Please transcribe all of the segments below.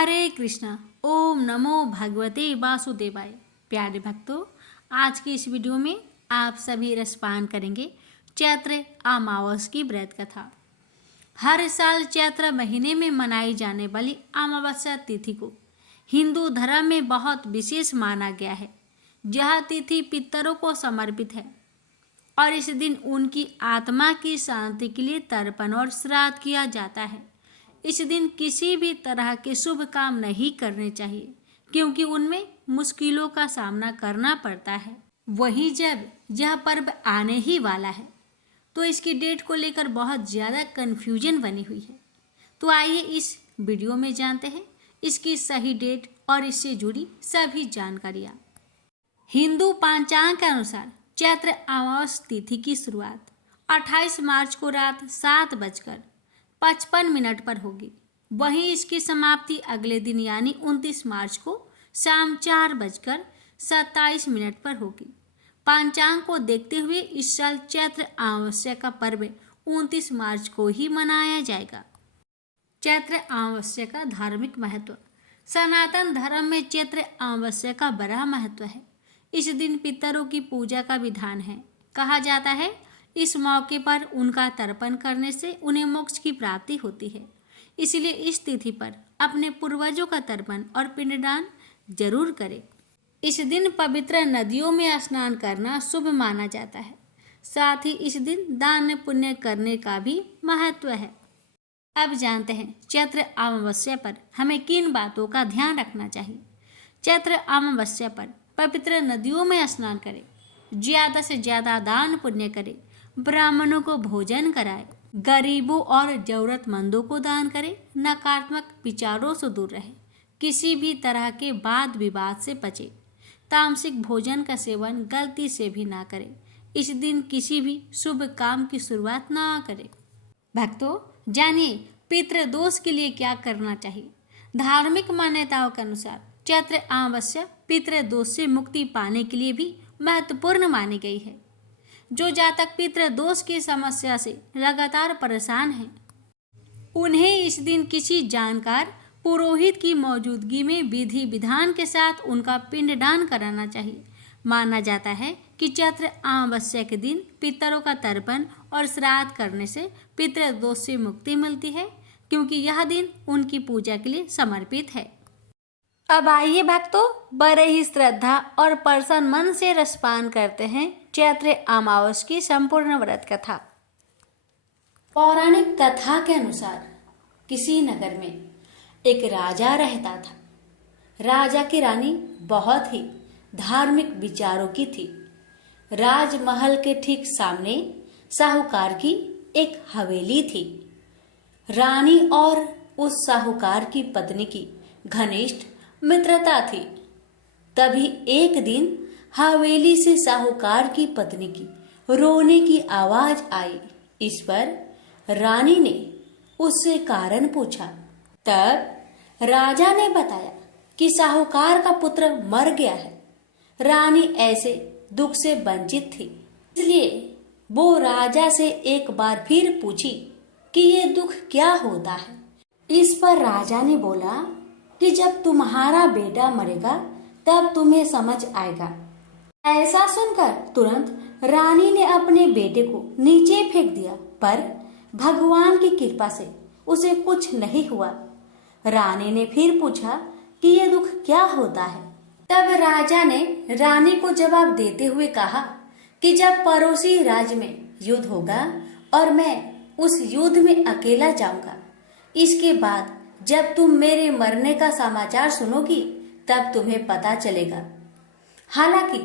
हरे कृष्णा। ओम नमो भगवते वासुदेवाय। प्यारे भक्तों, आज की इस वीडियो में आप सभी रसपान करेंगे चैत्र अमावस की व्रत कथा। हर साल चैत्र महीने में मनाई जाने वाली अमावस्या तिथि को हिंदू धर्म में बहुत विशेष माना गया है। यह तिथि पितरों को समर्पित है और इस दिन उनकी आत्मा की शांति के लिए तर्पण और श्राद्ध किया जाता है। इस दिन किसी भी तरह के शुभ काम नहीं करने चाहिए क्योंकि उनमें मुश्किलों का सामना करना पड़ता है। वहीं जब यह पर्व आने ही वाला है तो इसकी डेट को लेकर बहुत ज़्यादा कन्फ्यूजन बनी हुई है। तो आइए इस वीडियो में जानते हैं इसकी सही डेट और इससे जुड़ी सभी जानकारियाँ। हिंदू पंचांग के अनुसार चैत्र अमावस तिथि की शुरुआत 28 मार्च को रात 7:55 पर होगी। वहीं इसकी समाप्ति अगले दिन यानी 29 मार्च को शाम 4:27 पर होगी। पंचांग को देखते हुए इस साल चैत्र अमावस्या का पर्व 29 मार्च को ही मनाया जाएगा। चैत्र अमावस्या का धार्मिक महत्व। सनातन धर्म में चैत्र अमावस्या का बड़ा महत्व है। इस दिन पितरों की पूजा का विधान है। कहा जाता है इस मौके पर उनका तर्पण करने से उन्हें मोक्ष की प्राप्ति होती है। इसलिए इस तिथि पर अपने पूर्वजों का तर्पण और पिंडदान जरूर करें। इस दिन पवित्र नदियों में स्नान करना शुभ माना जाता है। साथ ही इस दिन दान पुण्य करने का भी महत्व है। अब जानते हैं चैत्र अमावस्या पर हमें किन बातों का ध्यान रखना चाहिए। चैत्र अमावस्या पर पवित्र नदियों में स्नान करें, ज़्यादा से ज़्यादा दान पुण्य करें, ब्राह्मणों को भोजन कराएं, गरीबों और ज़रूरतमंदों को दान करें, नकारात्मक विचारों से दूर रहें, किसी भी तरह के वाद विवाद से बचें, तामसिक भोजन का सेवन गलती से भी ना करें। इस दिन किसी भी शुभ काम की शुरुआत ना करें। भक्तों, जानिए पितृदोष के लिए क्या करना चाहिए। धार्मिक मान्यताओं के अनुसार चैत्र अमावस्या पितृदोष से मुक्ति पाने के लिए भी महत्वपूर्ण मानी गई है। जो जातक पितृदोष की समस्या से लगातार परेशान हैं, उन्हें इस दिन किसी जानकार पुरोहित की मौजूदगी में विधि विधान के साथ उनका पिंडदान कराना चाहिए। माना जाता है कि चैत्र अमावस्या के दिन पितरों का तर्पण और श्राद्ध करने से पितृदोष से मुक्ति मिलती है क्योंकि यह दिन उनकी पूजा के लिए समर्पित है। अब आइए भक्तों, बड़े ही श्रद्धा और प्रसन्न मन से रसपान करते हैं चैत्र अमावस की संपूर्ण व्रत कथा। पौराणिक कथा के अनुसार किसी नगर में एक राजा रहता था। राजा की रानी बहुत ही धार्मिक विचारों की थी। राजमहल के ठीक सामने साहूकार की एक हवेली थी। रानी और उस साहूकार की पत्नी की घनिष्ठ मित्रता थी। तभी एक दिन हवेली से साहूकार की पत्नी की रोने की आवाज आई। इस पर रानी ने उससे कारण पूछा। तब राजा ने बताया कि साहूकार का पुत्र मर गया है। रानी ऐसे दुख से वंचित थी, इसलिए वो राजा से एक बार फिर पूछी कि ये दुख क्या होता है। इस पर राजा ने बोला कि जब तुम्हारा बेटा मरेगा तब तुम्हें समझ आएगा। ऐसा सुनकर तुरंत रानी ने अपने बेटे को नीचे फेंक दिया, पर भगवान की कृपा से उसे कुछ नहीं हुआ। रानी ने फिर पूछा कि ये दुख क्या होता है। तब राजा ने रानी को जवाब देते हुए कहा कि जब पड़ोसी राज्य में युद्ध होगा और मैं उस युद्ध में अकेला जाऊंगा, इसके बाद जब तुम मेरे मरने का समाचार सुनोगी तब तुम्हें पता चलेगा। हालांकि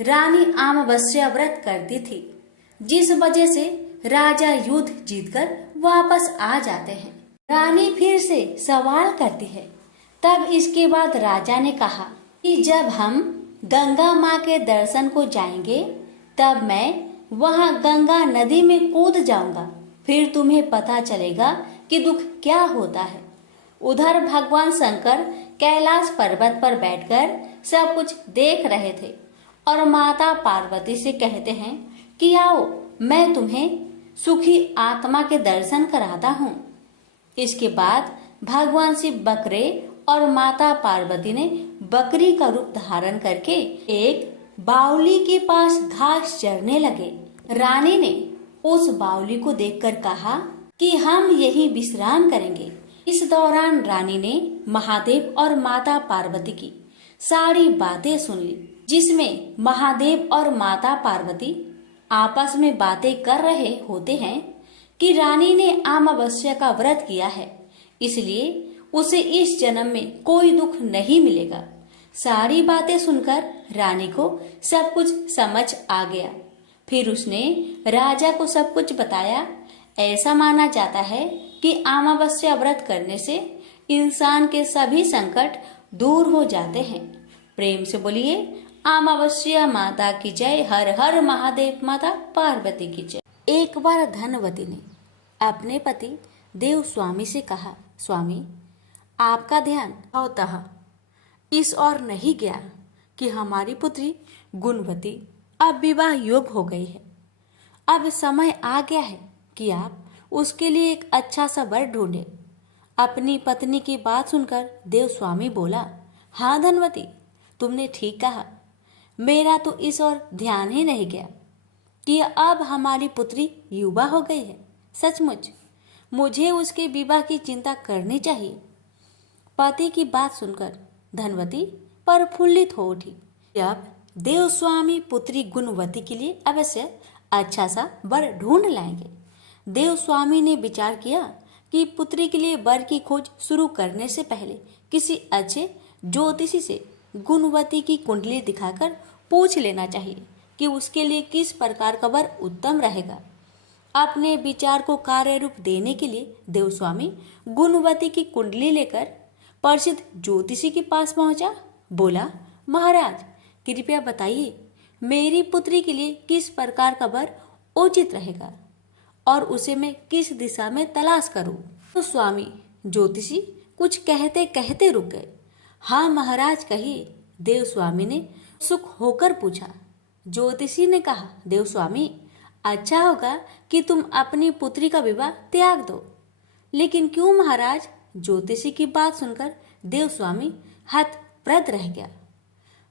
रानी अमावस्या व्रत करती थी, जिस वजह से राजा युद्ध जीतकर वापस आ जाते हैं। रानी फिर से सवाल करती है। तब इसके बाद राजा ने कहा कि जब हम गंगा माँ के दर्शन को जाएंगे तब मैं वहाँ गंगा नदी में कूद जाऊंगा, फिर तुम्हें पता चलेगा कि दुख क्या होता है। उधर भगवान शंकर कैलाश पर्वत पर बैठकर सब कुछ देख रहे थे और माता पार्वती से कहते हैं कि आओ मैं तुम्हें सुखी आत्मा के दर्शन कराता हूँ। इसके बाद भगवान शिव बकरे और माता पार्वती ने बकरी का रूप धारण करके एक बावली के पास घास चरने लगे। रानी ने उस बावली को देखकर कहा कि हम यहीं विश्राम करेंगे। इस दौरान रानी ने महादेव और माता पार्वती की सारी बातें सुन ली, जिसमें महादेव और माता पार्वती आपस में बातें कर रहे होते हैं कि रानी ने अमावस्या का व्रत किया है, इसलिए उसे इस जन्म में कोई दुख नहीं मिलेगा। सारी बातें सुनकर रानी को सब कुछ समझ आ गया। फिर उसने राजा को सब कुछ बताया। ऐसा माना जाता है कि अमावस्या व्रत करने से इंसान के सभी संकट दूर हो जाते हैं। प्रेम से बोलिए अमावस्या माता की जय। हर हर महादेव, माता पार्वती की जय। एक बार धनवती ने अपने पति देव स्वामी से कहा, स्वामी, आपका ध्यान स्वतः इस ओर नहीं गया कि हमारी पुत्री गुणवती अब विवाह योग्य हो गई है। अब समय आ गया है कि आप उसके लिए एक अच्छा सा वर ढूंढे। अपनी पत्नी की बात सुनकर देव स्वामी बोला, हाँ धनवती, तुमने ठीक कहा। मेरा तो इस ओर ध्यान ही नहीं गया कि अब हमारी पुत्री युवा हो गई है। सचमुच मुझे उसके विवाह की चिंता करनी चाहिए। पति की बात सुनकर धनवती प्रफुल्लित हो उठी। अब देव स्वामी पुत्री गुणवती के लिए अवश्य अच्छा सा वर ढूंढ लाएंगे। देव स्वामी ने विचार किया कि पुत्री के लिए वर की खोज शुरू करने से पहले किसी अच्छे ज्योतिषी से गुणवती की कुंडली दिखाकर पूछ लेना चाहिए कि उसके लिए किस प्रकार का वर उत्तम रहेगा। अपने विचार को कार्य रूप देने के लिए देवस्वामी गुणवती की कुंडली लेकर प्रसिद्ध ज्योतिषी के पास पहुंचा। बोला, महाराज, कृपया बताइए मेरी पुत्री के लिए किस प्रकार का वर उचित रहेगा और उसे मैं किस दिशा में तलाश करूं। तो स्वामी ज्योतिषी कुछ कहते कहते रुक गए। हाँ महाराज, कहिए, देव स्वामी ने सुख होकर पूछा। ज्योतिषी ने कहा, देव स्वामी, अच्छा होगा कि तुम अपनी पुत्री का विवाह त्याग दो। लेकिन क्यों महाराज? ज्योतिषी की बात सुनकर देव स्वामी हतप्रभ रह गया।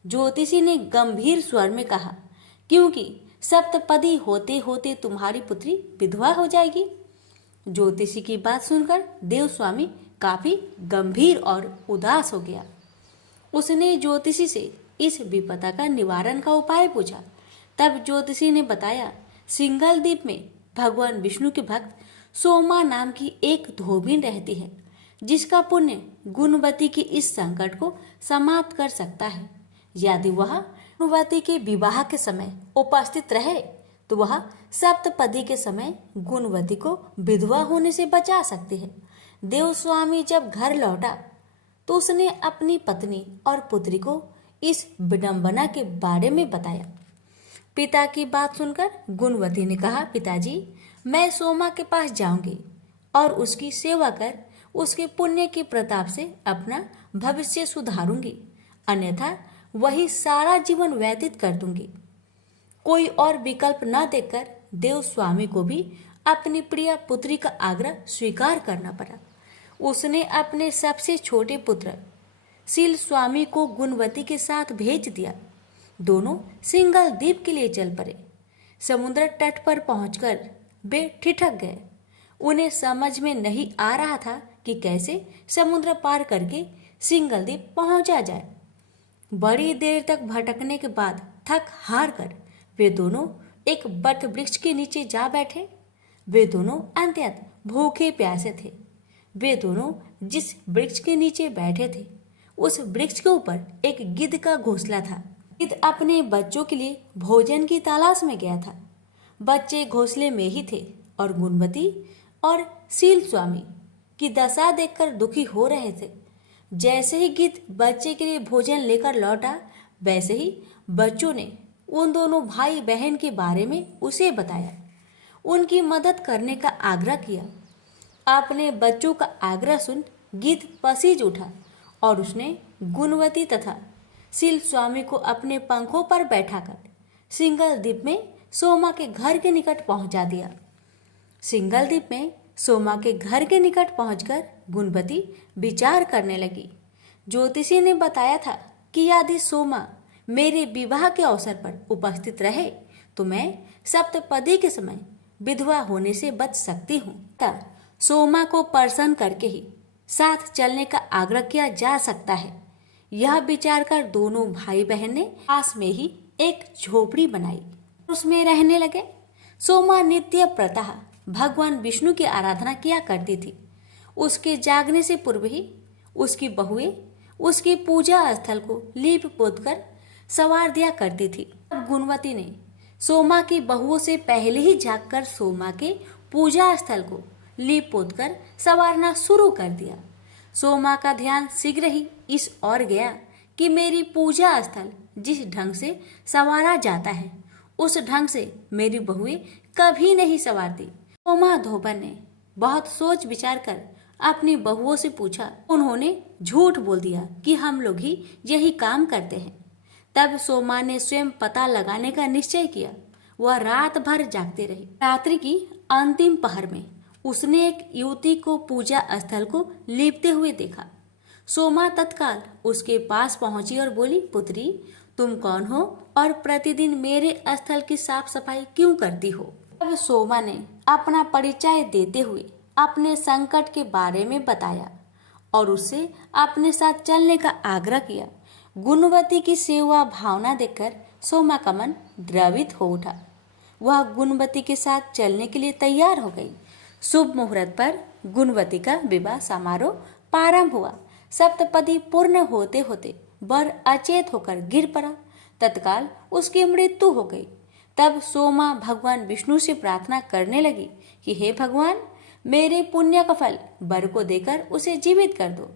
ज्योतिषी ने गंभीर स्वर में कहा, क्योंकि सप्तपदी होते होते तुम्हारी पुत्री विधवा हो जाएगी। ज्योतिषी की बात सुनकर देव स्वामी काफी गंभीर और उदास हो गया। उसने ज्योतिषी से इस विपदा का निवारण का उपाय पूछा। तब ज्योतिषी ने बताया, सिंघल द्वीप में भगवान विष्णु के भक्त सोमा नाम की एक धोबिन रहती है, जिसका पुण्य गुणवती के इस संकट को समाप्त कर सकता है। यदि वह गुणवती के विवाह के समय उपस्थित रहे तो वह सप्तपदी के समय गुणवती को विधवा होने से बचा सकती है। देवस्वामी जब घर लौटा तो उसने अपनी पत्नी और पुत्री को इस विडंबना के बारे में बताया। पिता की बात सुनकर गुणवती ने कहा, पिताजी, मैं सोमा के पास जाऊंगी और उसकी सेवा कर उसके पुण्य के प्रताप से अपना भविष्य सुधारूंगी, अन्यथा वही सारा जीवन व्यतीत कर दूंगी। कोई और विकल्प न देखकर देव स्वामी को भी अपनी प्रिय पुत्री का आग्रह स्वीकार करना पड़ा। उसने अपने सबसे छोटे पुत्र सील स्वामी को गुणवती के साथ भेज दिया। दोनों सिंघल द्वीप के लिए चल पड़े। समुद्र तट पर पहुंचकर वे ठिठक गए। उन्हें समझ में नहीं आ रहा था कि कैसे समुद्र पार करके सिंघल द्वीप पहुंचा जाए। बड़ी देर तक भटकने के बाद थक हार कर वे दोनों एक बट वृक्ष के नीचे जा बैठे। वे दोनों अत्यंत भूखे प्यासे थे। वे दोनों जिस वृक्ष के नीचे बैठे थे उस वृक्ष के ऊपर एक गिद्ध का घोंसला था। गिद्ध अपने बच्चों के लिए भोजन की तलाश में गया था। बच्चे घोंसले में ही थे और गुणवती और सील स्वामी की दशा देखकर दुखी हो रहे थे। जैसे ही गिद्ध बच्चे के लिए भोजन लेकर लौटा, वैसे ही बच्चों ने उन दोनों भाई बहन के बारे में उसे बताया, उनकी मदद करने का आग्रह किया। अपने बच्चों का आग्रह सुन गिद्ध पसीज उठा और उसने गुणवती तथा सील स्वामी को अपने पंखों पर बैठाकर सिंघल द्वीप में सोमा के घर के निकट पहुंचा दिया। सिंघल द्वीप में सोमा के घर के निकट पहुंचकर गुणवती विचार करने लगी ज्योतिषी ने बताया था कि यदि सोमा मेरे विवाह के अवसर पर उपस्थित रहे तो मैं सप्तपदी के समय विधवा होने से बच सकती हूँ। सोमा को प्रसन्न करके ही साथ चलने का आग्रह किया जा सकता है। यह विचार कर दोनों भाई बहन ने पास में ही एक झोपड़ी बनाई, उसमें रहने लगे। सोमा नित्य प्रतः भगवान विष्णु की आराधना किया करती थी। उसके जागने से पूर्व ही उसकी बहुएं उसकी पूजा स्थल को लीप पोत कर संवार दिया करती थी। अब गुणवती ने सोमा की बहुओं से पहले ही जागकर सोमा के पूजा स्थल को लीप पोत कर संवारना शुरू कर दिया। सोमा का ध्यान शीघ्र ही इस ओर गया कि मेरी पूजा स्थल जिस ढंग से संवारा जाता है उस ढंग से मेरी बहुएं कभी नहीं संवारती। सोमा धोबन ने बहुत सोच विचार कर अपनी बहुओं से पूछा। उन्होंने झूठ बोल दिया कि हम लोग ही यही काम करते हैं। तब सोमा ने स्वयं पता लगाने का निश्चय किया। वह रात भर जागते रही। रात्रि की अंतिम पहर में उसने एक युवती को पूजा स्थल को लीपते हुए देखा। सोमा तत्काल उसके पास पहुंची और बोली, पुत्री, तुम कौन हो और प्रतिदिन मेरे स्थल की साफ सफाई क्यों करती हो? तब सोमा ने अपना परिचय देते हुए अपने संकट के बारे में बताया और उससे अपने साथ चलने का आग्रह किया। गुणवती की सेवा भावना देखकर सोमा का मन द्रवित हो उठा। वह गुणवती के साथ चलने के लिए तैयार हो गई। शुभ मुहूर्त पर गुणवती का विवाह समारोह प्रारंभ हुआ। सप्तपदी पूर्ण होते होते वर अचेत होकर गिर पड़ा। तत्काल उसकी मृत्यु हो गई। तब सोमा भगवान विष्णु से प्रार्थना करने लगी कि हे भगवान, मेरे पुण्य का फल वर को देकर उसे जीवित कर दो।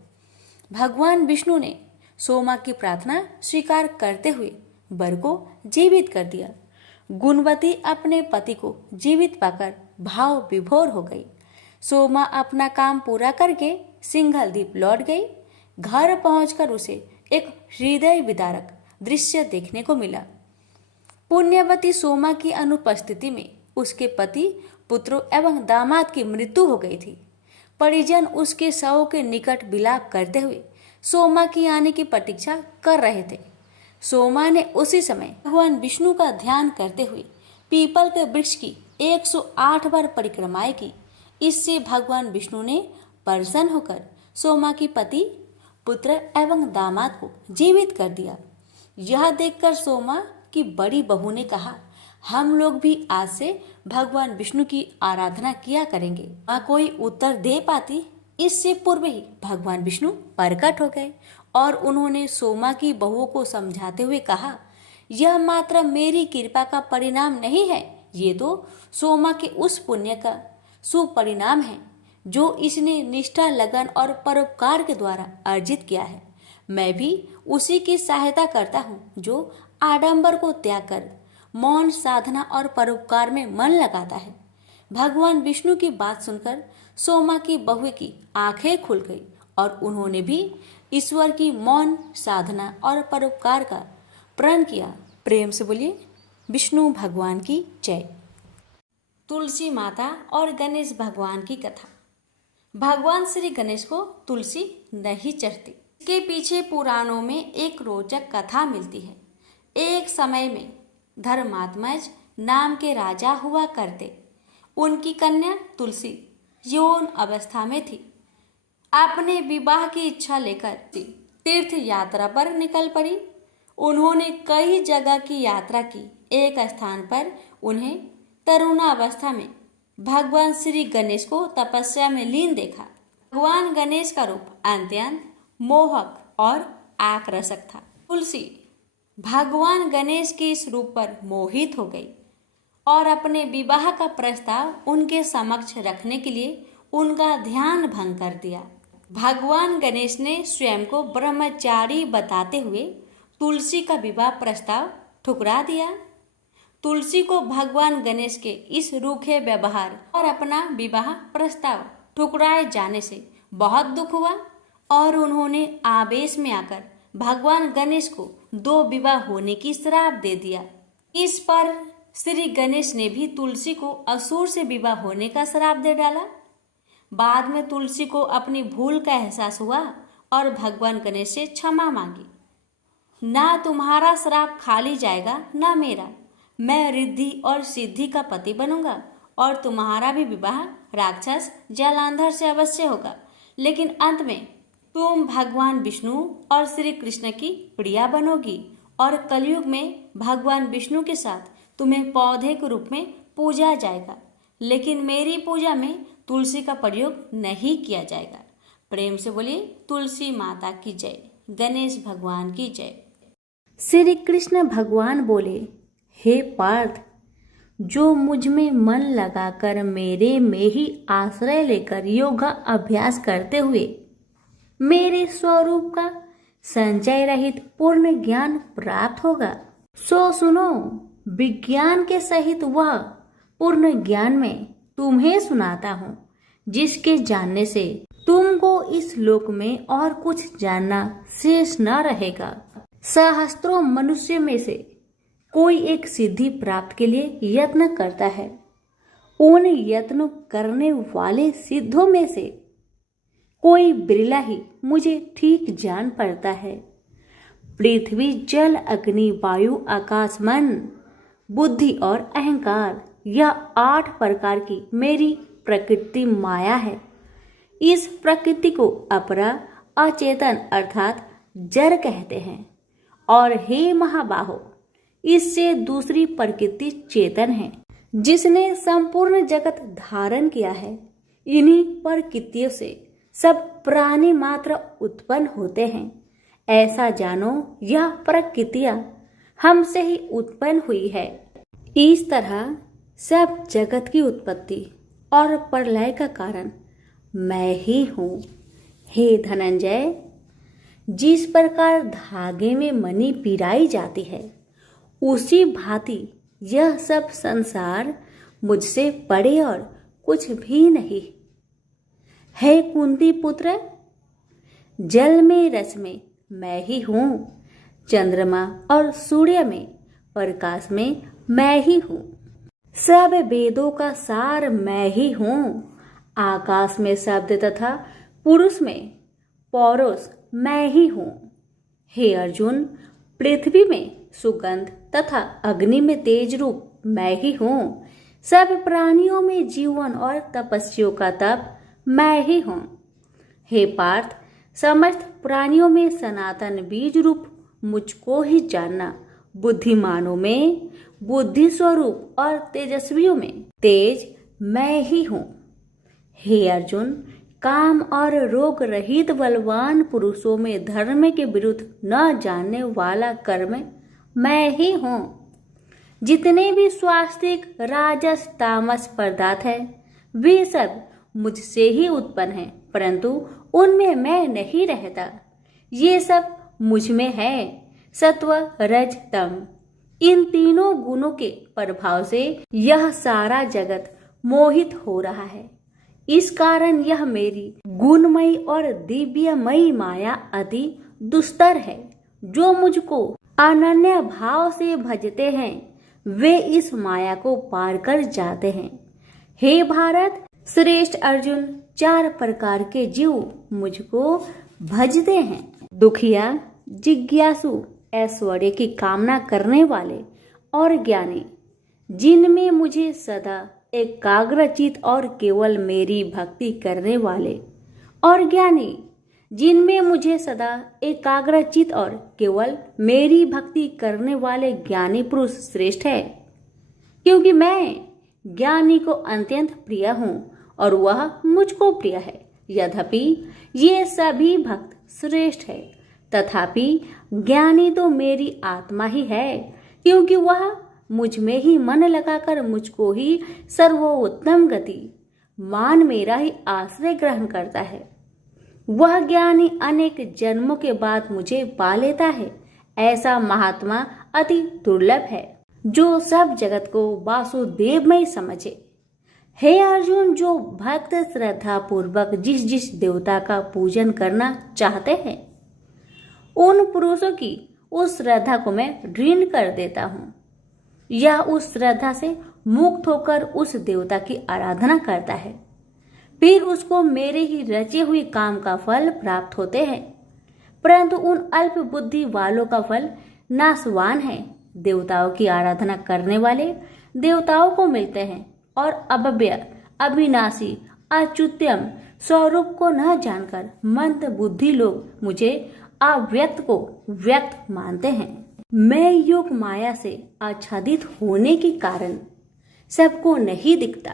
भगवान विष्णु ने सोमा की प्रार्थना स्वीकार करते हुए वर को जीवित कर दिया। गुणवती अपने पति को जीवित पाकर भाव विभोर हो गई। सोमा अपना काम पूरा करके सिंघल द्वीप लौट गई। घर पहुंचकर उसे एक हृदय विदारक दृश्य देखने को मिला। पुण्यवती सोमा की अनुपस्थिति में उसके पति, पुत्रों एवं दामाद की मृत्यु हो गई थी। परिजन उसके शव के निकट विलाप करते हुए सोमा की आने की प्रतीक्षा कर रहे थे। सोमा ने उसी समय भगवान विष्णु का ध्यान करते हुए पीपल के वृक्ष की 108 बार परिक्रमाएं की। इससे भगवान विष्णु ने प्रसन्न होकर सोमा की पति, पुत्र एवं दामाद को जीवित कर दिया। यह देखकर सोमा की बड़ी बहू ने कहा, हम लोग भी आज से भगवान विष्णु की आराधना किया करेंगे। माँ कोई उत्तर दे पाती, इससे पूर्व ही भगवान विष्णु प्रकट हो गए और उन्होंने सोमा की बहुओं को समझाते हुए कहा, यह मात्र मेरी कृपा का परिणाम नहीं है, ये तो सोमा के उस पुण्य का सुपरिणाम है जो इसने निष्ठा, लगन और परोपकार के द्वारा अर्जित किया है। मैं भी उसी की सहायता करता हूँ जो आडंबर को त्याग कर मौन साधना और परोपकार में मन लगाता है। भगवान विष्णु की बात सुनकर सोमा की बहू की आंखें खुल गई और उन्होंने भी ईश्वर की मौन साधना और परोपकार का प्रण किया। प्रेम से बोलिए विष्णु भगवान की जय। तुलसी माता और गणेश भगवान की कथा। भगवान श्री गणेश को तुलसी नहीं चढ़ती। इसके पीछे पुराणों में एक रोचक कथा मिलती है। एक समय में धर्मात्मज नाम के राजा हुआ करते। उनकी कन्या तुलसी यौन अवस्था में थी। अपने विवाह की इच्छा लेकर तीर्थ यात्रा पर निकल पड़ी। उन्होंने कई जगह की यात्रा की। एक स्थान पर उन्हें तरुणावस्था में भगवान श्री गणेश को तपस्या में लीन देखा। भगवान गणेश का रूप अत्यंत मोहक और आकर्षक था। तुलसी भगवान गणेश के इस रूप पर मोहित हो गई और अपने विवाह का प्रस्ताव उनके समक्ष रखने के लिए उनका ध्यान भंग कर दिया। भगवान गणेश ने स्वयं को ब्रह्मचारी बताते हुए तुलसी का विवाह प्रस्ताव ठुकरा दिया। तुलसी को भगवान गणेश के इस रूखे व्यवहार और अपना विवाह प्रस्ताव ठुकराए जाने से बहुत दुख हुआ और उन्होंने आवेश में आकर भगवान गणेश को 2 विवाह होने की श्राप दे दिया। इस पर श्री गणेश ने भी तुलसी को असुर से विवाह होने का श्राप दे डाला। बाद में तुलसी को अपनी भूल का एहसास हुआ। और भगवान गणेश से क्षमा मांगी। ना तुम्हारा श्राप खाली जाएगा ना मेरा। मैं रिद्धि और सिद्धि का पति बनूंगा और तुम्हारा भी विवाह राक्षस जलांधर से अवश्य होगा। लेकिन अंत में तुम भगवान विष्णु और श्री कृष्ण की प्रिया बनोगी और कलयुग में भगवान विष्णु के साथ तुम्हें पौधे के रूप में पूजा जाएगा। लेकिन मेरी पूजा में तुलसी का प्रयोग नहीं किया जाएगा। प्रेम से बोलिए तुलसी माता की जय, गणेश भगवान की जय। श्री कृष्ण भगवान बोले, हे पार्थ, जो मुझ में मन लगाकर मेरे में ही आश्रय लेकर योगा अभ्यास करते हुए मेरे स्वरूप का संचय रहित पूर्ण ज्ञान प्राप्त होगा, सो सुनो, विज्ञान के सहित वह पूर्ण ज्ञान में तुम्हें सुनाता हूँ, जिसके जानने से तुमको इस लोक में और कुछ जानना शेष न रहेगा। सहस्त्रों मनुष्य में से कोई एक सिद्धि प्राप्त के लिए यत्न करता है। उन यत्न करने वाले सिद्धों में से कोई बिरला ही मुझे ठीक जान पड़ता है। पृथ्वी, जल, अग्नि, वायु, आकाश, मन, बुद्धि और अहंकार, यह 8 प्रकार की मेरी प्रकृति माया है। इस प्रकृति को अपरा, अचेतन अर्थात जड़ कहते हैं। और हे महाबाहो, इससे दूसरी प्रकृति चेतन है, जिसने संपूर्ण जगत धारण किया है। इन्हीं प्रकृतियों से सब प्राणी मात्र उत्पन्न होते हैं। ऐसा जानो, यह प्रकृतियां हमसे ही उत्पन्न हुई है। इस तरह सब जगत की उत्पत्ति और प्रलय का कारण मैं ही हूँ। हे धनंजय, जिस प्रकार धागे में मणि पिराई जाती है, उसी भांति यह सब संसार मुझसे परे और कुछ भी नहीं। हे कुंती पुत्र, जल में रस में मैं ही हूँ, चंद्रमा और सूर्य में प्रकाश में मैं ही हूँ, सब वेदों का सार मैं ही हूँ, आकाश में शब्द तथा पुरुष में पौरुष मैं ही हूँ। हे अर्जुन, पृथ्वी में सुगंध तथा अग्नि में तेज रूप मैं ही हूँ, सब प्राणियों में जीवन और तपस्वियों का तप मैं ही हूँ। हे पार्थ, समस्त प्राणियों में सनातन बीज रूप मुझको ही जानना, बुद्धिमानों में बुद्धि स्वरूप और तेजस्वियों में तेज मैं ही हूँ। हे अर्जुन, काम और रोग रहित बलवान पुरुषों में धर्म के विरुद्ध न जानने वाला कर्म मैं ही हूँ। जितने भी स्वास्तिक, राजस, तामस पदार्थ है, वे सब मुझसे ही उत्पन्न हैं, परंतु उनमें मैं नहीं रहता। ये सब मुझ में है। सत्व, रज, तम, इन तीनों गुणों के प्रभाव से यह सारा जगत मोहित हो रहा है। इस कारण यह मेरी गुणमयी और दिव्यमयी माया अति दुस्तर है। जो मुझको अनन्य भाव से भजते हैं, वे इस माया को पार कर जाते हैं। हे भारत श्रेष्ठ अर्जुन, 4 प्रकार के जीव मुझको भजते हैं। दुखिया, जिज्ञासु, ऐश्वर्य की कामना करने वाले और ज्ञानी, जिनमें मुझे सदा एकाग्रचित और केवल मेरी भक्ति करने वाले, और ज्ञानी, जिनमें मुझे सदा एकाग्रचित और केवल मेरी भक्ति करने वाले ज्ञानी पुरुष श्रेष्ठ है। क्योंकि मैं ज्ञानी को अत्यंत प्रिय हूँ और वह मुझको प्रिय है। यद्यपि ये सभी भक्त श्रेष्ठ है, तथापि ज्ञानी तो मेरी आत्मा ही है, क्योंकि वह मुझ में ही मन लगाकर मुझको ही सर्वोत्तम गति मान मेरा ही आश्रय ग्रहण करता है। वह ज्ञानी अनेक जन्मों के बाद मुझे पा लेता है। ऐसा महात्मा अति दुर्लभ है, जो सब जगत को वासुदेवमय समझे। हे अर्जुन, जो भक्त श्रद्धा पूर्वक जिस जिस देवता का पूजन करना चाहते हैं, उन पुरुषों की उस श्रद्धा को मैं ऋण कर देता हूँ। यह उस श्रद्धा से मुक्त होकर उस देवता की आराधना करता है, फिर उसको मेरे ही रचे हुए काम का फल प्राप्त होते हैं। परंतु उन अल्प बुद्धि वालों का फल नाशवान है। देवताओं की आराधना करने वाले देवताओं को मिलते हैं और अव्यय, अविनाशी, अच्युतम स्वरूप को न जानकर मंद बुद्धि लोग मुझे अव्यक्त को व्यक्त मानते हैं। मैं योग माया से आच्छादित होने के कारण सबको नहीं दिखता,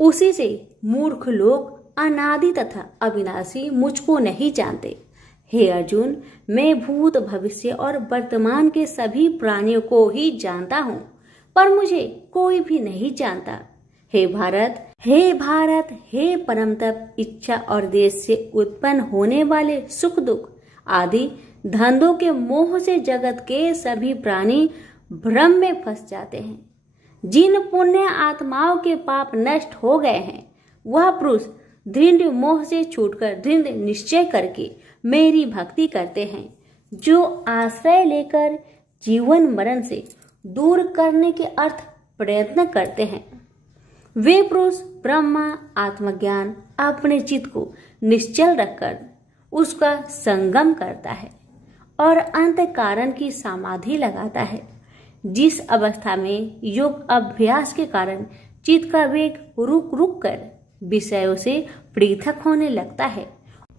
उसी से मूर्ख लोग अनादि तथा अविनाशी मुझको नहीं जानते। हे अर्जुन, मैं भूत, भविष्य और वर्तमान के सभी प्राणियों को ही जानता हूँ, पर मुझे कोई भी नहीं जानता। हे भारत, हे परम तप, इच्छा और देश से उत्पन्न होने वाले सुख दुख आदि धंधों के मोह से जगत के सभी प्राणी भ्रम में फंस जाते हैं। जिन पुण्य आत्माओं के पाप नष्ट हो गए हैं, वह पुरुष दृढ़ मोह से छूटकर दृढ़ निश्चय करके मेरी भक्ति करते हैं, जो आश्रय लेकर जीवन मरण से दूर करने के अर्थ प्रयत्न करते हैं। वे पुरुष ब्रह्मा आत्मज्ञान अपने चित्त को निश्चल रखकर उसका संगम करता है और अंत कारण की समाधि लगाता है, जिस अवस्था में योग अभ्यास के कारण चित्त का वेग रुक रुक कर विषयों से पृथक होने लगता है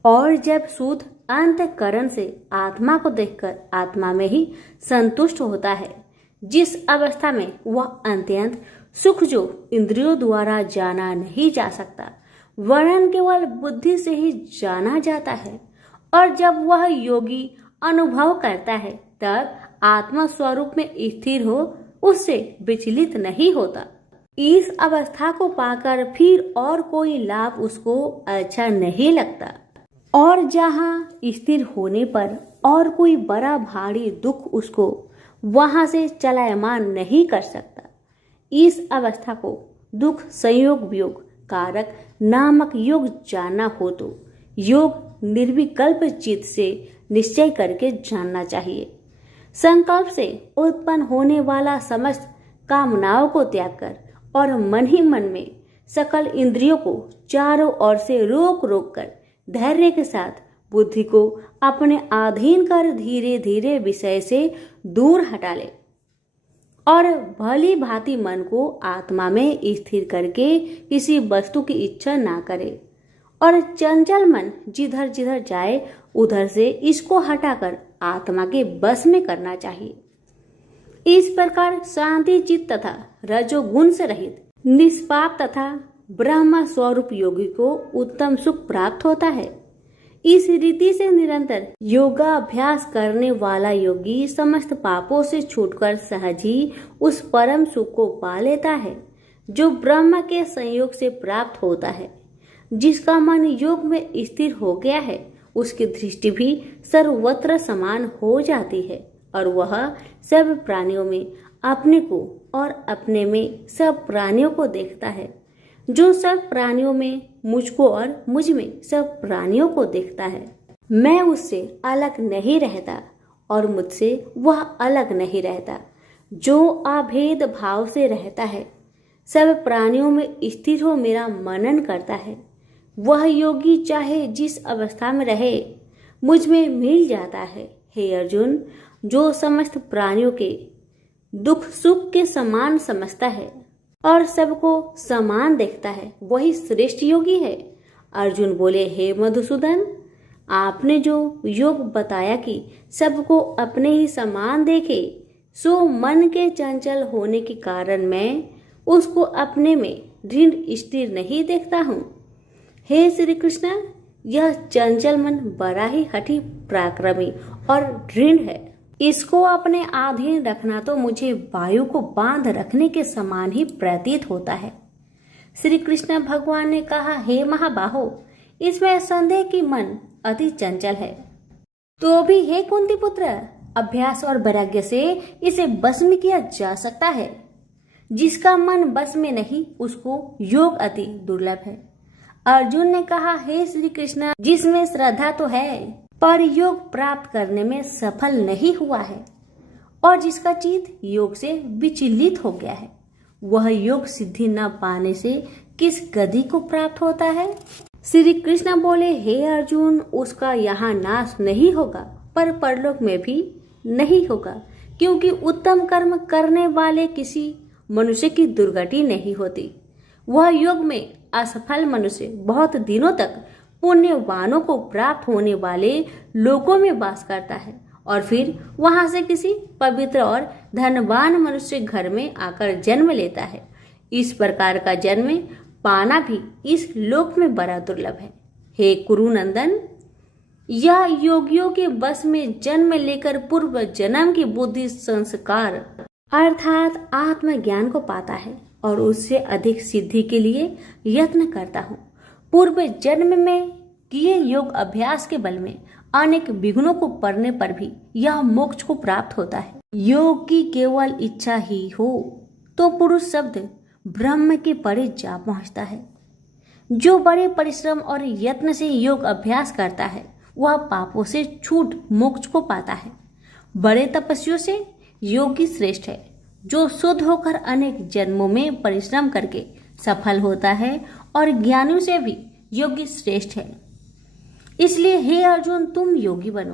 और जब शुद्ध अंतःकरण से आत्मा को देखकर आत्मा में ही संतुष्ट होता है, जिस अवस्था में वह अत्यंत सुख जो इंद्रियों द्वारा जाना नहीं जा सकता, वरन केवल बुद्धि से ही जाना जाता है, और जब वह योगी अनुभव करता है तब आत्मा स्वरूप में स्थिर हो उससे विचलित नहीं होता। इस अवस्था को पाकर फिर और कोई लाभ उसको अच्छा नहीं लगता, और जहाँ स्थिर होने पर और कोई बड़ा भारी दुख उसको वहां से चलायमान नहीं कर सकता। इस अवस्था को दुख संयोग वियोग कारक नामक योग जानना हो तो योग निर्विकल्प चित्त से निश्चय करके जानना चाहिए। संकल्प से उत्पन्न होने वाला समस्त कामनाओं को त्याग कर और मन ही मन में सकल इंद्रियों को चारों ओर से रोक रोक कर धैर्य के साथ बुद्धि को अपने अधीन कर धीरे धीरे विषय से दूर हटा ले और भली भांति मन को आत्मा में स्थिर करके किसी वस्तु की इच्छा ना करे, और चंचल मन जिधर जिधर जाए उधर से इसको हटाकर आत्मा के बस में करना चाहिए। इस प्रकार शांति चित्त तथा रजोगुण से रहित निष्पाप तथा ब्रह्म स्वरूप योगी को उत्तम सुख प्राप्त होता है। इस रीति से निरंतर योगाभ्यास करने वाला योगी समस्त पापों से छूटकर सहज ही उस परम सुख को पा लेता है, जो ब्रह्म के संयोग से प्राप्त होता है। जिसका मन योग में स्थिर हो गया है, उसकी दृष्टि भी सर्वत्र समान हो जाती है और वह सब प्राणियों में अपने को और अपने में सब प्राणियों को देखता है, जो सब प्राणियों में मुझको और मुझ में सब प्राणियों को देखता है। मैं उससे अलग नहीं रहता और मुझसे वह अलग नहीं रहता। जो अभेद भाव से रहता है, सब प्राणियों में स्थिर हो मेरा मनन करता है, वह योगी चाहे जिस अवस्था में रहे मुझ में मिल जाता है। हे अर्जुन, जो समस्त प्राणियों के दुख सुख के समान समझता है और सबको समान देखता है, वही श्रेष्ठ योगी है। अर्जुन बोले, हे मधुसूदन, आपने जो योग बताया कि सबको अपने ही समान देखे, सो मन के चंचल होने के कारण मैं उसको अपने में दृढ़ स्थिर नहीं देखता हूँ। हे श्री कृष्ण, यह चंचल मन बड़ा ही हठी पराक्रमी और दृढ़ है। इसको अपने अधीन रखना तो मुझे वायु को बांध रखने के समान ही प्रतीत होता है। श्री कृष्ण भगवान ने कहा, हे महाबाहो, इसमें संदेह कि मन अति चंचल है, तो भी हे कुंती पुत्र, अभ्यास और वैराग्य से इसे बस में किया जा सकता है। जिसका मन बस में नहीं, उसको योग अति दुर्लभ है। अर्जुन ने कहा, हे श्री कृष्ण, जिसमें श्रद्धा तो है पर योग प्राप्त करने में सफल नहीं हुआ है और जिसका चित्त योग से विचलित हो गया है, वह योग सिद्धि न पाने से किस गति को प्राप्त होता है। श्री कृष्ण बोले, हे अर्जुन, उसका यहाँ नाश नहीं होगा, पर परलोक में भी नहीं होगा, क्योंकि उत्तम कर्म करने वाले किसी मनुष्य की दुर्गति नहीं होती। वह योग में असफल मनुष्य बहुत दिनों तक पुण्यवानों को प्राप्त होने वाले लोकों में वास करता है और फिर वहां से किसी पवित्र और धनवान मनुष्य घर में आकर जन्म लेता है। इस प्रकार का जन्म पाना भी इस लोक में बड़ा दुर्लभ है। हे कुरुनंदन, यह योगियों के बस में जन्म लेकर पूर्व जन्म की बुद्धि संस्कार अर्थात आत्मज्ञान को पाता है और उससे अधिक सिद्धि के लिए यत्न करता हूँ। पूर्व जन्म में किए योग अभ्यास के बल में अनेक विघ्नों को पड़ने पर भी यह मोक्ष को प्राप्त होता है। योग की केवल इच्छा ही हो तो पुरुष शब्द ब्रह्म के परे जा पहुंचता है। जो बड़े परिश्रम और यत्न से योग अभ्यास करता है वह पापों से छूट मोक्ष को पाता है। बड़े तपस्वियों से योगी श्रेष्ठ है। जो शुद्ध होकर अनेक जन्मों में परिश्रम करके सफल होता है और ज्ञानियों से भी योगी श्रेष्ठ है। इसलिए हे अर्जुन, तुम योगी बनो।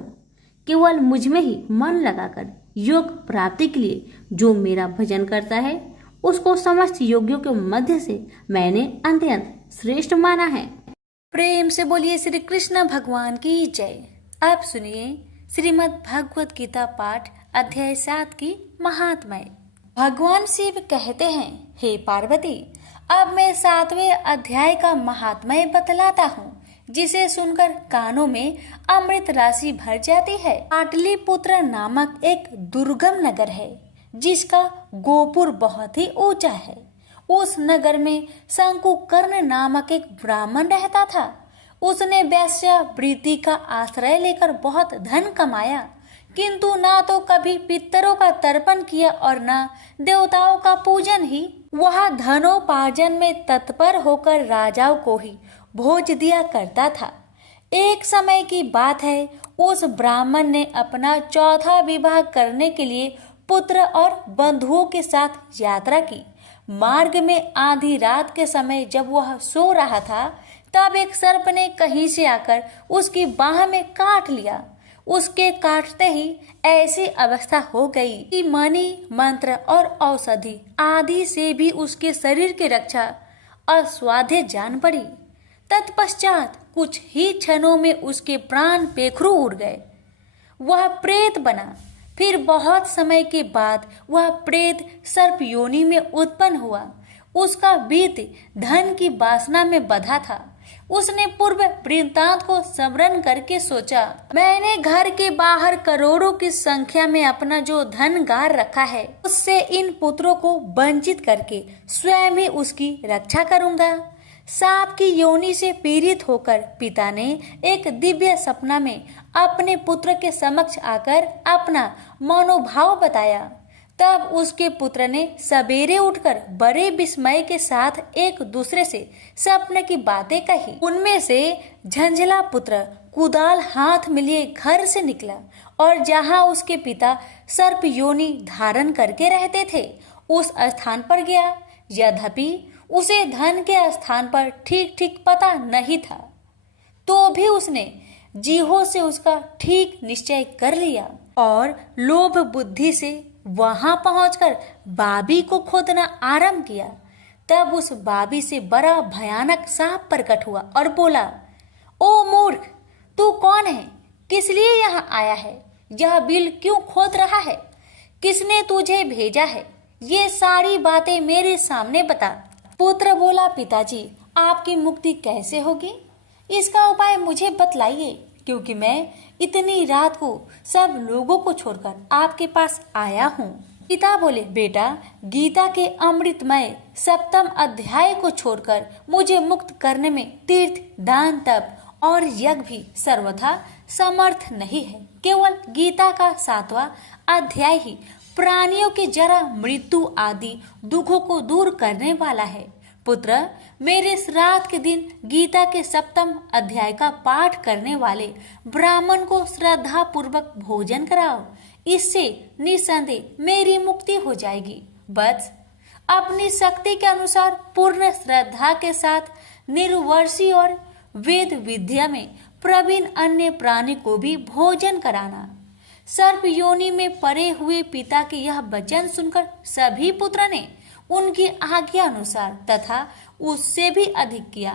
केवल मुझ में ही मन लगाकर योग प्राप्ति के लिए जो मेरा भजन करता है उसको समस्त योगियों के मध्य से मैंने अत्यंत श्रेष्ठ माना है। प्रेम से बोलिए श्री कृष्ण भगवान की जय। अब सुनिए श्रीमद् भगवत गीता पाठ अध्याय 7 की महात्म्य। भगवान शिव कहते हैं, हे पार्वती, अब मैं 7वें अध्याय का महात्म्य बतलाता हूँ, जिसे सुनकर कानों में अमृत राशि भर जाती है। पाटलिपुत्र नामक एक दुर्गम नगर है जिसका गोपुर बहुत ही ऊंचा है। उस नगर में शंकुकर्ण नामक एक ब्राह्मण रहता था। उसने वेश्यावृत्ति का आश्रय लेकर बहुत धन कमाया, किंतु ना तो कभी पितरों का तर्पण किया और न देवताओं का पूजन ही। वह धनोपार्जन में तत्पर होकर राजाओं को ही भोज दिया करता था। एक समय की बात है, उस ब्राह्मण ने अपना चौथा विवाह करने के लिए पुत्र और बंधुओं के साथ यात्रा की। मार्ग में आधी रात के समय जब वह सो रहा था, तब एक सर्प ने कहीं से आकर उसकी बाह में काट लिया। उसके काटते ही ऐसी अवस्था हो गई कि मणि, मंत्र और औषधि आदि से भी उसके शरीर की रक्षा असाध्य जान पड़ी। तत्पश्चात कुछ ही क्षणों में उसके प्राण पेखरू उड़ गए। वह प्रेत बना। फिर बहुत समय के बाद वह प्रेत सर्प योनि में उत्पन्न हुआ। उसका बीत धन की वासना में बंधा था। उसने पूर्व वृत्तांत को स्मरण करके सोचा, मैंने घर के बाहर करोड़ों की संख्या में अपना जो धन गार रखा है, उससे इन पुत्रों को वंचित करके स्वयं ही उसकी रक्षा करूंगा। सांप की योनि से पीड़ित होकर पिता ने एक दिव्य सपना में अपने पुत्र के समक्ष आकर अपना मनोभाव बताया। तब उसके पुत्र ने सवेरे उठकर बड़े विस्मय के साथ एक दूसरे से सपने की बातें कही। उनमें से झंझला पुत्र कुदाल हाथ में लिए घर से निकला और जहां उसके पिता सर्प योनि धारण करके रहते थे उस स्थान पर गया। यद्यपि उसे धन के स्थान पर ठीक ठीक पता नहीं था, तो भी उसने जीहो से उसका ठीक निश्चय कर लिया और लोभ बुद्धि से वहां पहुंचकर बाबी को खोदना आरंभ किया। तब उस बाबी से बड़ा भयानक सांप प्रकट हुआ और बोला, ओ मूर्ख, तू कौन है? किस लिए यहाँ आया है? यह बिल क्यों खोद रहा है? किसने तुझे भेजा है? ये सारी बातें मेरे सामने बता। पुत्र बोला, पिताजी, आपकी मुक्ति कैसे होगी? इसका उपाय मुझे बतलाइए, क्योंकि मैं इतनी रात को सब लोगों को छोड़कर आपके पास आया हूँ। पिता बोले, बेटा, गीता के अमृतमय 7वें अध्याय को छोड़कर मुझे मुक्त करने में तीर्थ, दान, तप और यज्ञ भी सर्वथा समर्थ नहीं है। केवल गीता का 7वां अध्याय ही प्राणियों के जरा मृत्यु आदि दुखों को दूर करने वाला है। पुत्र, मेरे श्राद्ध के दिन गीता के 7वें अध्याय का पाठ करने वाले ब्राह्मण को श्रद्धा पूर्वक भोजन कराओ। इससे निसंदेह मेरी मुक्ति हो जाएगी। बस अपनी शक्ति के अनुसार पूर्ण श्रद्धा के साथ निर्वर्षी और वेद विद्या में प्रवीण अन्य प्राणी को भी भोजन कराना। सर्प योनि में परे हुए पिता के यह वचन सुनकर सभी पुत्र ने उनकी आज्ञा अनुसार तथा उससे भी अधिक किया।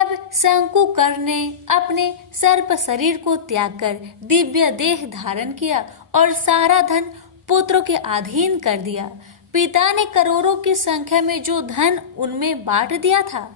अब शंकुकर ने अपने सर्प शरीर को त्याग कर दिव्य देह धारण किया और सारा धन पुत्रों के अधीन कर दिया। पिता ने करोड़ों की संख्या में जो धन उनमें बांट दिया था,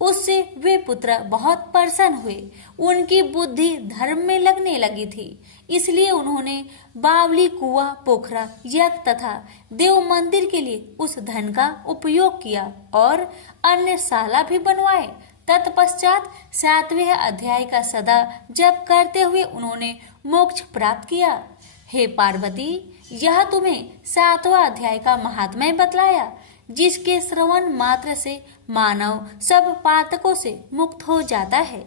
उससे वे पुत्र बहुत प्रसन्न हुए। उनकी बुद्धि धर्म में लगने लगी थी, इसलिए उन्होंने बावली, कुआं, पोखरा, यज्ञ तथा देव मंदिर के लिए उस धन का उपयोग किया और अन्य शाला भी बनवाए। तत्पश्चात 7वें अध्याय का सदा जप करते हुए उन्होंने मोक्ष प्राप्त किया। हे पार्वती, यह तुम्हें 7वां अध्याय का महात्म्य बतलाया, जिसके श्रवण मात्र से मानव सब पातकों से मुक्त हो जाता है।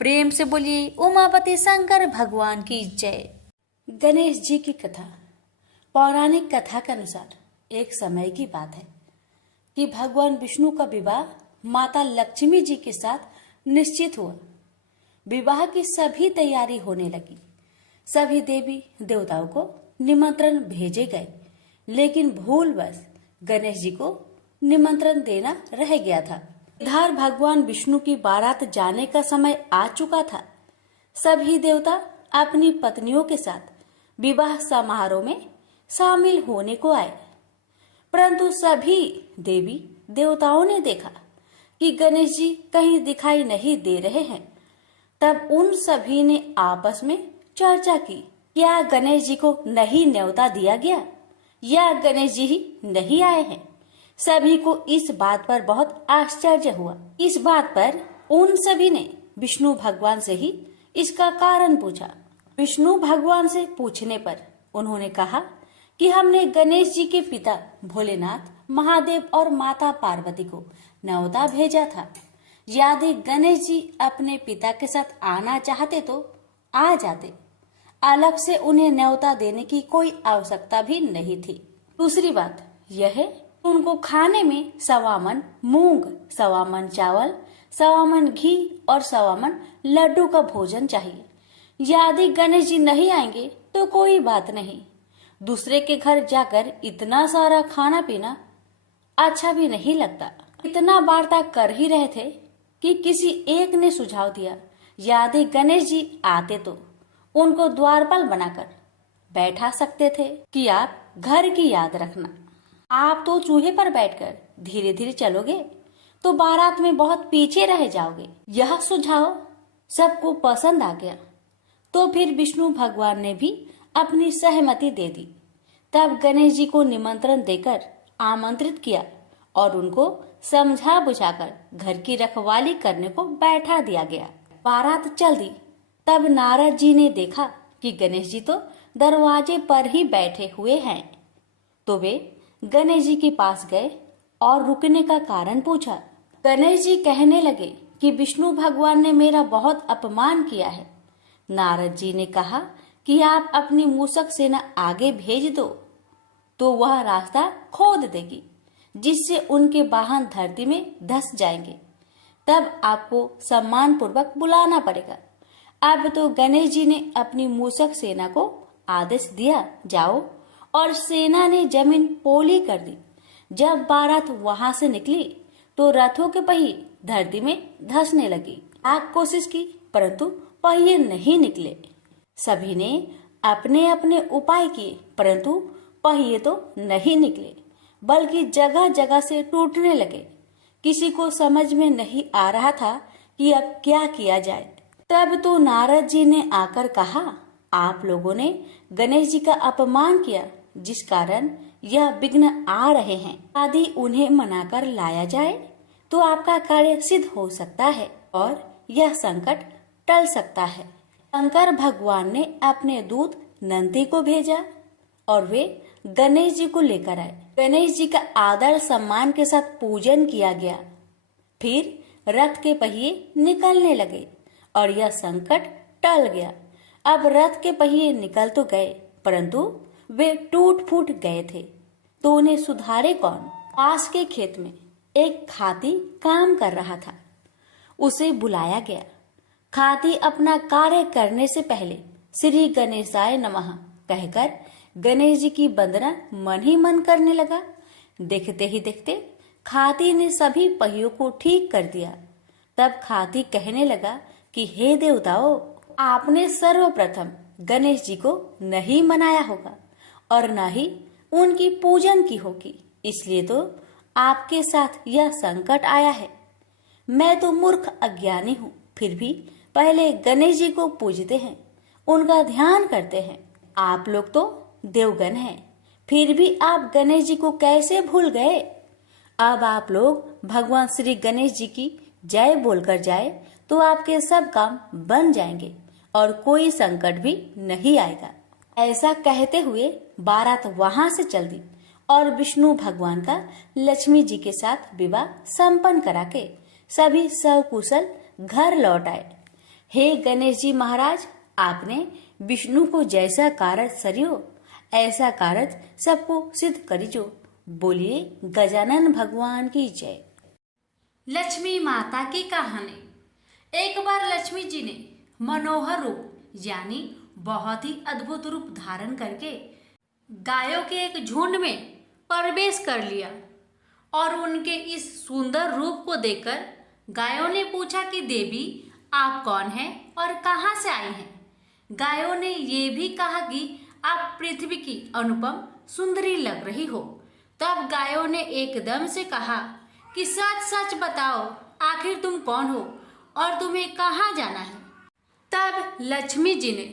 प्रेम से बोलिए उमापति शंकर भगवान की जय। गणेश जी की कथा। पौराणिक कथा के अनुसार एक समय की बात है कि भगवान विष्णु का विवाह माता लक्ष्मी जी के साथ निश्चित हुआ। विवाह की सभी तैयारी होने लगी। सभी देवी देवताओं को निमंत्रण भेजे गए, लेकिन भूलवश गणेश जी को निमंत्रण देना रह गया था। इधर भगवान विष्णु की बारात जाने का समय आ चुका था। सभी देवता अपनी पत्नियों के साथ विवाह समारोह में शामिल होने को आए, परंतु सभी देवी देवताओं ने देखा कि गणेश जी कहीं दिखाई नहीं दे रहे हैं। तब उन सभी ने आपस में चर्चा की, क्या गणेश जी को नहीं न्योता दिया गया या गणेश जी ही नहीं आए हैं। सभी को इस बात पर बहुत आश्चर्य हुआ। इस बात पर उन सभी ने विष्णु भगवान से ही इसका कारण पूछा। विष्णु भगवान से पूछने पर उन्होंने कहा कि हमने गणेश जी के पिता भोलेनाथ, महादेव और माता पार्वती को न्योता भेजा था। यदि गणेश जी अपने पिता के साथ आना चाहते तो आ जाते, अलग से उन्हें न्योता देने की कोई आवश्यकता भी नहीं थी। दूसरी बात यह है, उनको खाने में 1.25 मन मूंग, 1.25 मन चावल, 1.25 मन घी और 1.25 मन लड्डू का भोजन चाहिए। यदि गणेश जी नहीं आएंगे तो कोई बात नहीं, दूसरे के घर जाकर इतना सारा खाना पीना अच्छा भी नहीं लगता। इतना वार्ता कर ही रहे थे कि किसी एक ने सुझाव दिया, यदि गणेश जी आते तो उनको द्वारपाल बनाकर बैठा सकते थे कि आप घर की याद रखना। आप तो चूहे पर बैठकर धीरे धीरे चलोगे तो बारात में बहुत पीछे रह जाओगे। यह सुझाव सबको पसंद आ गया, तो फिर विष्णु भगवान ने भी अपनी सहमति दे दी। तब गणेश जी को निमंत्रण देकर आमंत्रित किया और उनको समझा बुझाकर घर की रखवाली करने को बैठा दिया गया। बारात चल दी। तब नारद जी ने देखा कि गणेश जी तो दरवाजे पर ही बैठे हुए हैं, तो वे गणेश जी के पास गए और रुकने का कारण पूछा। गणेश जी कहने लगे कि विष्णु भगवान ने मेरा बहुत अपमान किया है। नारद जी ने कहा कि आप अपनी मूषक सेना आगे भेज दो तो वह रास्ता खोद देगी, जिससे उनके वाहन धरती में धंस जाएंगे। तब आपको सम्मान पूर्वक बुलाना पड़ेगा। अब तो गणेश जी ने अपनी मूषक सेना को आदेश दिया, जाओ, और सेना ने जमीन पोली कर दी। जब बारात वहां से निकली तो रथों के पहिए धरती में धंसने लगी। आग कोशिश की, परंतु पहिए नहीं निकले। सभी ने अपने अपने उपाय किए, परंतु पहिए तो नहीं निकले, बल्कि जगह जगह से टूटने लगे। किसी को समझ में नहीं आ रहा था कि अब क्या किया जाए। तब तो नारद जी ने आकर कहा, आप लोगों ने गणेश जी का अपमान किया, जिस कारण यह विघ्न आ रहे हैं। यदि उन्हें मनाकर लाया जाए तो आपका कार्य सिद्ध हो सकता है और यह संकट टल सकता है। शंकर भगवान ने अपने दूत नंदी को भेजा और वे गणेश जी को लेकर आए। गणेश जी का आदर सम्मान के साथ पूजन किया गया। फिर रथ के पहिए निकलने लगे और यह संकट टल गया। अब रथ के पहिए निकल तो गए, परंतु वे टूट फूट गए थे, तो उन्हें सुधारे कौन। पास के खेत में एक हाथी काम कर रहा था। उसे बुलाया गया। खाती अपना कार्य करने से पहले श्री गणेशाय नमः कहकर गणेश जी की वंदना मन ही मन करने लगा। देखते ही देखते खाती ने सभी पहियों को ठीक कर दिया। तब खाती कहने लगा कि हे देवताओं, आपने सर्वप्रथम गणेश जी को नहीं मनाया होगा और न ही उनकी पूजन की होगी, इसलिए तो आपके साथ यह संकट आया है। मैं तो मूर्ख अज्ञानी हूँ, फिर भी पहले गणेश जी को पूजते हैं, उनका ध्यान करते हैं। आप लोग तो देवगण हैं, फिर भी आप गणेश जी को कैसे भूल गए? अब आप लोग भगवान श्री गणेश जी की जय बोलकर जाए तो आपके सब काम बन जाएंगे और कोई संकट भी नहीं आएगा। ऐसा कहते हुए बारात वहां से चल दी और विष्णु भगवान का लक्ष्मी जी के साथ विवाह संपन्न करा के सभी सकुशल घर लौट आए। हे गणेश जी महाराज, आपने विष्णु को जैसा कारज सरियो ऐसा कारज सबको सिद्ध करिजो। बोलिए गजानन भगवान की जय। लक्ष्मी माता की कहानी। एक बार लक्ष्मी जी ने मनोहर रूप यानी बहुत ही अद्भुत रूप धारण करके गायों के एक झुंड में प्रवेश कर लिया और उनके इस सुंदर रूप को देखकर गायों ने पूछा कि देवी, आप कौन हैं और कहां से आई हैं? गायों ने ये भी कहा कि आप पृथ्वी की अनुपम सुंदरी लग रही हो। तब गायों ने एकदम से कहा कि सच सच बताओ, आखिर तुम कौन हो और तुम्हें कहाँ जाना है? तब लक्ष्मी जी ने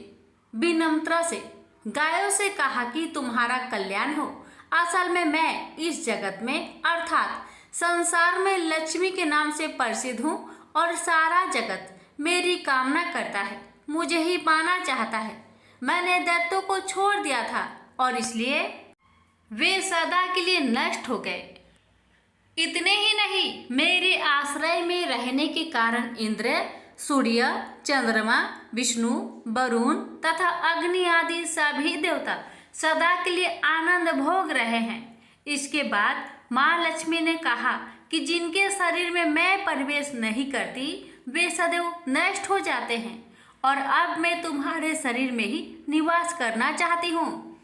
विनम्रता से गायों से कहा कि तुम्हारा कल्याण हो। असल में मैं इस जगत में अर्थात संसार में लक्ष्मी के नाम से प्रसिद्ध हूँ और सारा जगत मेरी कामना करता है, मुझे ही पाना चाहता है। मैंने दैत्यों को छोड़ दिया था और इसलिए वे सदा के लिए नष्ट हो गए। इतने ही नहीं, मेरे आश्रय में रहने के कारण इंद्र, सूर्य, चंद्रमा, विष्णु, वरुण तथा अग्नि आदि सभी देवता सदा के लिए आनंद भोग रहे हैं। इसके बाद माँ लक्ष्मी ने कहा कि जिनके शरीर में मैं प्रवेश नहीं करती वे सदैव नष्ट हो जाते हैं और अब मैं तुम्हारे शरीर में ही निवास करना चाहती हूँ।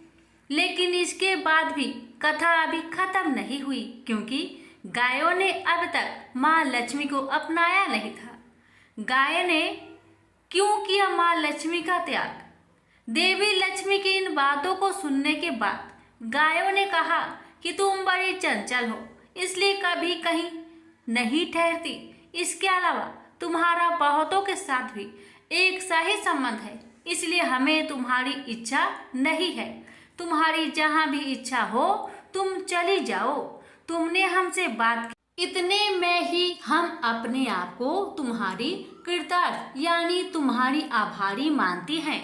लेकिन इसके बाद भी कथा अभी खत्म नहीं हुई, क्योंकि गायों ने अब तक माँ लक्ष्मी को अपनाया नहीं था। गाय ने क्यों किया माँ लक्ष्मी का त्याग? देवी लक्ष्मी की इन बातों को सुनने के बाद गायों ने कहा कि तुम बड़ी चंचल हो, इसलिए कभी कहीं नहीं ठहरती। इसके अलावा तुम्हारा बहुतों के साथ भी एक सही संबंध है, इसलिए हमें तुम्हारी इच्छा नहीं है। तुम्हारी जहाँ भी इच्छा हो तुम चली जाओ। तुमने हमसे बात की, इतने में ही हम अपने आप को तुम्हारी कृतार्थ यानी तुम्हारी आभारी मानती हैं।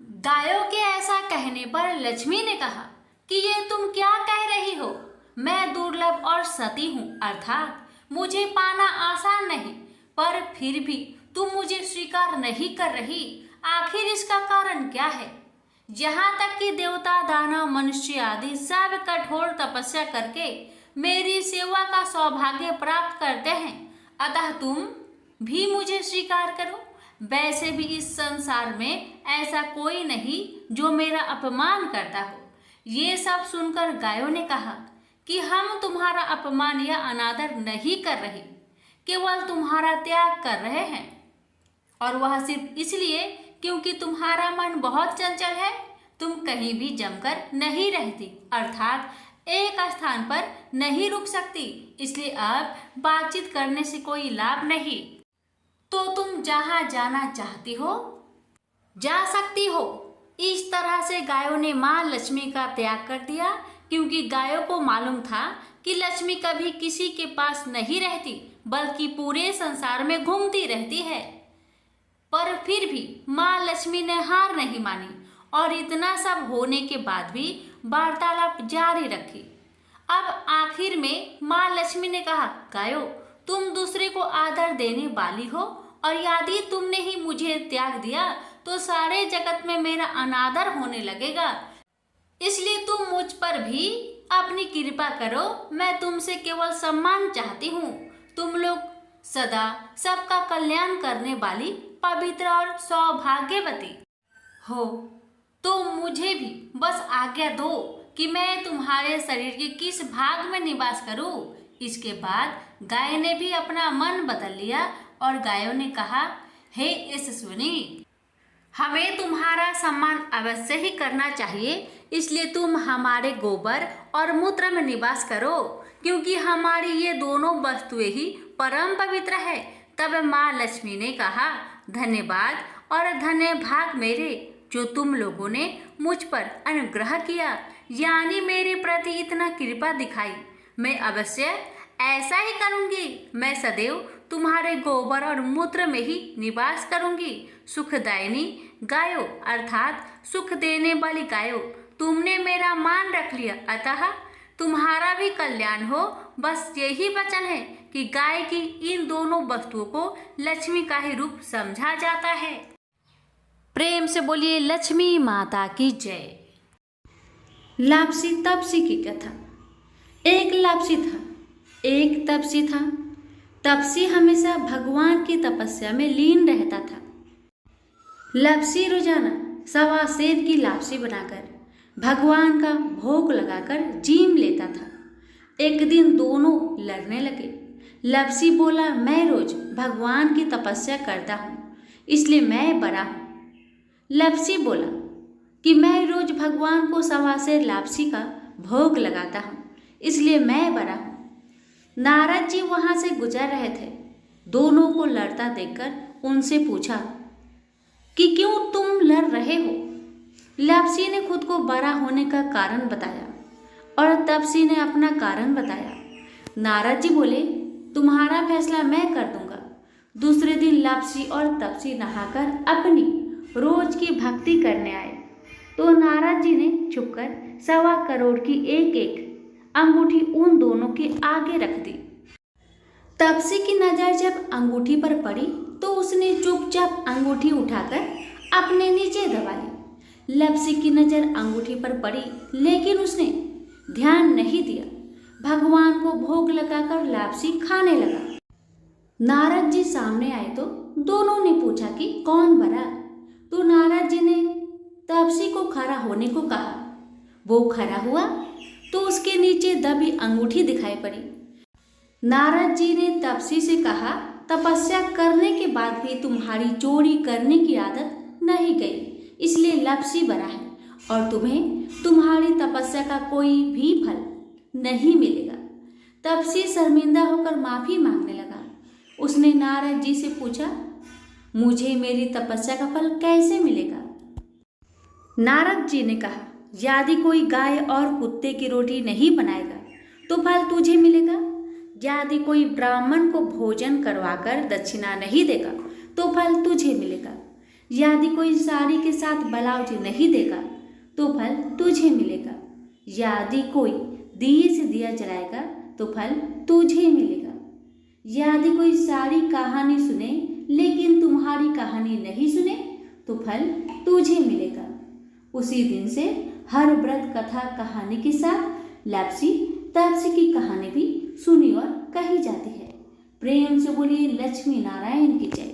गायों के ऐसा कहने पर लक्ष्मी ने कहा कि ये तुम क्या कह रही हो? मैं दुर्लभ और सती हूँ, अर्थात मुझे पाना आसान नहीं, पर फिर भी तुम मुझे स्वीकार नहीं कर रही। आखिर इसका कारण क्या है? यहाँ तक कि देवता, दानव, मनुष्य आदि सब कठोर तपस्या करके मेरी सेवा का सौभाग्य प्राप्त करते हैं, अतः तुम भी मुझे स्वीकार करो। वैसे भी इस संसार में ऐसा कोई नहीं जो मेरा अपमान करता हो। ये सब सुनकर गायों ने कहा कि हम तुम्हारा अपमान या अनादर नहीं कर रहे, केवल तुम्हारा त्याग कर रहे हैं, और वह सिर्फ इसलिए क्योंकि तुम्हारा मन बहुत चंचल है। तुम कहीं भी जमकर नहीं रहती, अर्थात एक स्थान पर नहीं रुक सकती, इसलिए अब बातचीत करने से कोई लाभ नहीं। तो तुम जहाँ जाना चाहती हो जा सकती हो। इस तरह से गायों ने माँ लक्ष्मी का त्याग कर दिया, क्योंकि गायों को मालूम था कि लक्ष्मी कभी किसी के पास नहीं रहती, बल्कि पूरे संसार में घूमती रहती है। पर फिर भी माँ लक्ष्मी ने हार नहीं मानी और इतना सब होने के बाद भी वार्तालाप जारी रखी। अब आखिर में माँ लक्ष्मी ने कहा, गायों, तुम दूसरे को आदर देने वाली हो और यदि तुमने ही मुझे त्याग दिया तो सारे जगत में मेरा अनादर होने लगेगा। इसलिए तुम मुझ पर भी अपनी कृपा करो। मैं तुमसे केवल सम्मान चाहती हूँ। तुम लोग सदा सबका कल्याण करने वाली पवित्र और सौभाग्यवती हो। तो मुझे भी बस आज्ञा दो कि मैं तुम्हारे शरीर के किस भाग में निवास करूं। इसके बाद गाय ने भी अपना मन बदल लिया और गायों ने कहा, हे यशस्विनी, हमें तुम्हारा सम्मान अवश्य ही करना चाहिए, इसलिए तुम हमारे गोबर और मूत्र में निवास करो, क्योंकि हमारी ये दोनों वस्तुएं ही परम पवित्र है। तब माँ लक्ष्मी ने कहा, धन्यवाद और धन्य भाग मेरे, जो तुम लोगों ने मुझ पर अनुग्रह किया, यानी मेरे प्रति इतना कृपा दिखाई। मैं अवश्य ऐसा ही करूंगी। मैं सदैव तुम्हारे गोबर और मूत्र में ही निवास करूंगी। सुखदायिनी गायो अर्थात सुख देने वाली गायो, तुमने मेरा मान रख लिया, अतः तुम्हारा भी कल्याण हो। बस यही वचन है कि गाय की इन दोनों वस्तुओं को लक्ष्मी का ही रूप समझा जाता है। प्रेम से बोलिए लक्ष्मी माता की जय। लापसी तपसी की कथा। एक लापसी था, एक तपसी था। तपसी हमेशा भगवान की तपस्या में लीन रहता था। लापसी रोजाना 1.25 सेर की लापसी बनाकर भगवान का भोग लगाकर जीम लेता था। एक दिन दोनों लड़ने लगे। लापसी बोला, मैं रोज भगवान की तपस्या करता हूँ, इसलिए मैं बड़ा हूँ। लापसी बोला कि मैं रोज भगवान को 1.25 सेर लापसी का भोग लगाता हूँ, इसलिए मैं बड़ा हूँ। नारद जी वहां से गुजर रहे थे। दोनों को लड़ता देखकर उनसे पूछा कि क्यों तुम लड़ रहे हो। लापसी ने खुद को बड़ा होने का कारण बताया और तपसी ने अपना कारण बताया। नारद जी बोले, तुम्हारा फैसला मैं कर दूंगा। दूसरे दिन लापसी और तपसी नहाकर अपनी रोज की भक्ति करने आए तो नारद जी ने छुपकर 1.25 करोड़ की एक एक अंगूठी उन दोनों के आगे रख दी। तपसी की नजर जब अंगूठी पर पड़ी तो उसने चुपचाप अंगूठी उठाकर अपने नीचे दबा ली। लापसी की नजर अंगूठी पर पड़ी लेकिन उसने ध्यान नहीं दिया। भगवान को भोग लगाकर लापसी खाने लगा। नारद जी सामने आए तो दोनों ने पूछा कि कौन बड़ा। तो नारद जी ने तपसी को खड़ा होने को कहा। वो खड़ा हुआ तो उसके नीचे दबी अंगूठी दिखाई पड़ी। नारद जी ने तपसी से कहा, तपस्या करने के बाद भी तुम्हारी चोरी करने की आदत नहीं गई, इसलिए लापसी बड़ा है और तुम्हें तुम्हारी तपस्या का कोई भी फल नहीं मिलेगा। तपसी शर्मिंदा होकर माफी मांगने लगा। उसने नारद जी से पूछा, मुझे मेरी तपस्या का फल कैसे मिलेगा। नारद जी ने कहा, यदि कोई गाय और कुत्ते की रोटी नहीं बनाएगा तो फल तुझे मिलेगा। यदि कोई ब्राह्मण को भोजन करवाकर दक्षिणा नहीं देगा तो फल तुझे मिलेगा। यदि कोई साड़ी के साथ ब्लाउज नहीं देगा तो फल तुझे मिलेगा। यदि कोई दिए से दिया जलाएगा तो फल तुझे मिलेगा। यदि कोई सारी कहानी सुने लेकिन तुम्हारी कहानी नहीं सुने तो फल तुझे मिलेगा। उसी दिन से हर व्रत कथा कहानी के साथ लापसी तपसी की कहानी भी सुनी और कही जाती है। प्रेम से बोलिए लक्ष्मी नारायण की जय।